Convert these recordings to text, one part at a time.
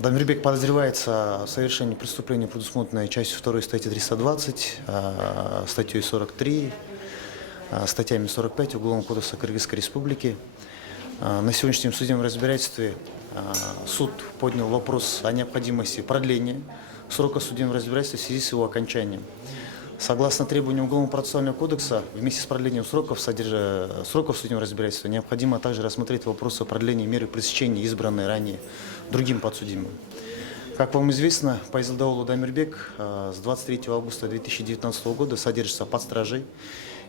Дамирбек подозревается в совершении преступления, предусмотренной частью 2 статьи 320, статьей 43, статьями 45 Уголовного кодекса Кыргызской Республики. На сегодняшнем судебном разбирательстве суд поднял вопрос о необходимости продления срока судебного разбирательства в связи с его окончанием. Согласно требованиям Уголовного процессуального кодекса, вместе с продлением сроков судебного разбирательства необходимо также рассмотреть вопросы о продлении меры пресечения, избранной ранее другим подсудимым. Как вам известно, Пайзел Даулу Дамирбек с 23 августа 2019 года содержится под стражей.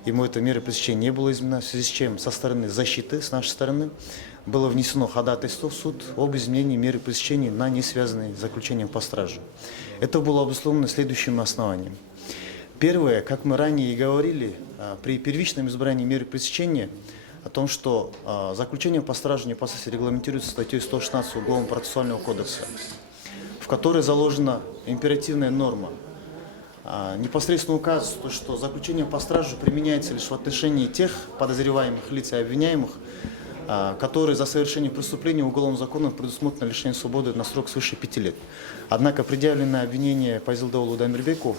Ему эта мера пресечения не была изменена, в связи с чем со стороны защиты, с нашей стороны, было внесено ходатайство в суд об изменении меры пресечения на не связанные с заключением по страже. Это было обусловлено следующим основанием. Первое, как мы ранее и говорили, при первичном избрании меры пресечения, о том, что заключение по страже непосредственно регламентируется статьей 116 Уголовного процессуального кодекса, в которой заложена императивная норма. Непосредственно указывается, что заключение по страже применяется лишь в отношении тех подозреваемых лиц и обвиняемых, которые за совершение преступления уголовным законом предусмотрено лишение свободы на срок свыше 5 лет. Однако предъявленное обвинение Пайзел Даулу Дамирбеку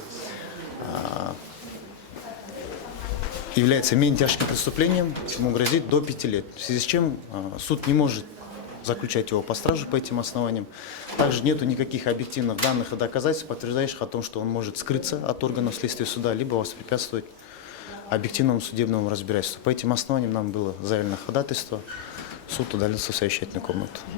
является менее тяжким преступлением, ему грозит до 5 лет, в связи с чем суд не может заключать его по страже по этим основаниям. Также нет никаких объективных данных и доказательств, подтверждающих о том, что он может скрыться от органов следствия суда, либо воспрепятствовать объективному судебному разбирательству. По этим основаниям нам было заявлено ходатайство, суд удалился в совещательную комнату.